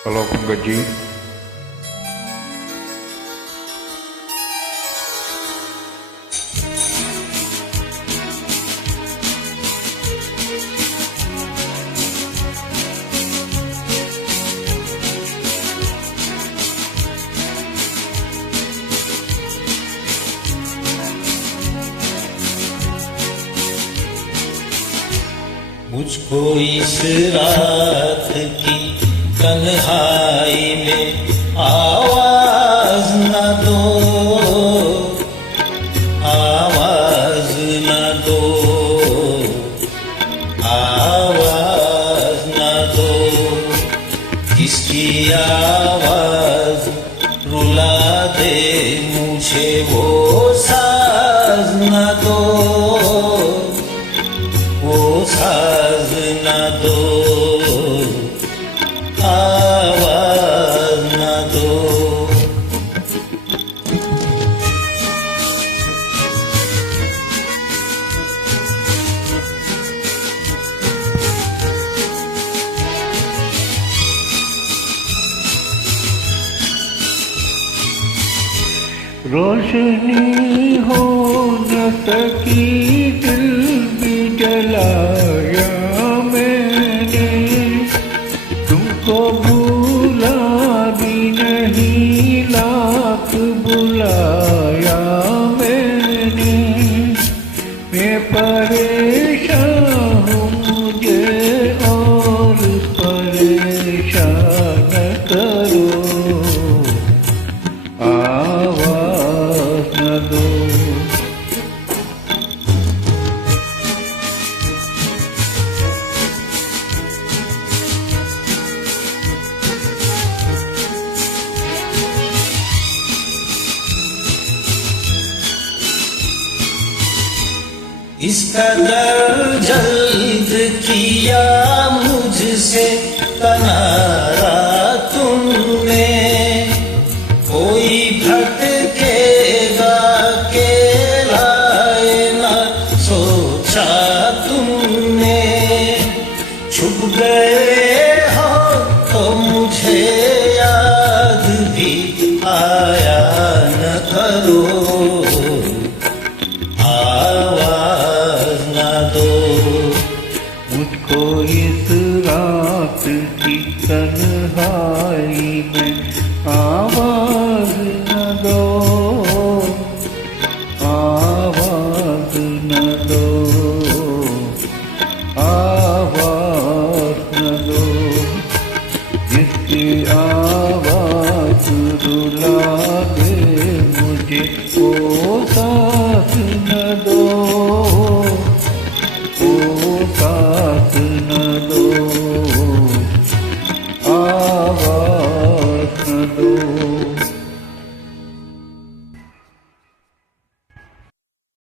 Hello Pankaj ji. मुझको इस रात की तन्हाई में आवाज न दो, आवाज न दो, आवाज न दो। जिसकी आवाज रुला दे मुझे वो साज न दो, वो साज न दो, आवाज न दो। रोशनी हो न सकी, दिल भी जलाया मैंने। तुमको भूला भी नहीं, लाख बुलाया मैंने। मैं परेशान हूँ, मुझे और परेशान करो। आवाज न दो। इस कदर जल्द किया मुझसे तनारा तुमने। कोई भटकेगा के लाए न सोचा तुमने। छुप गए हो तो मुझे याद भी आया न करो। आवाज न दो। मुझको इस रात की तन्हाई में आवाज न दो, आवाज न दो, आवाज न दो। जिसकी आवाज रुला दे मुझे वो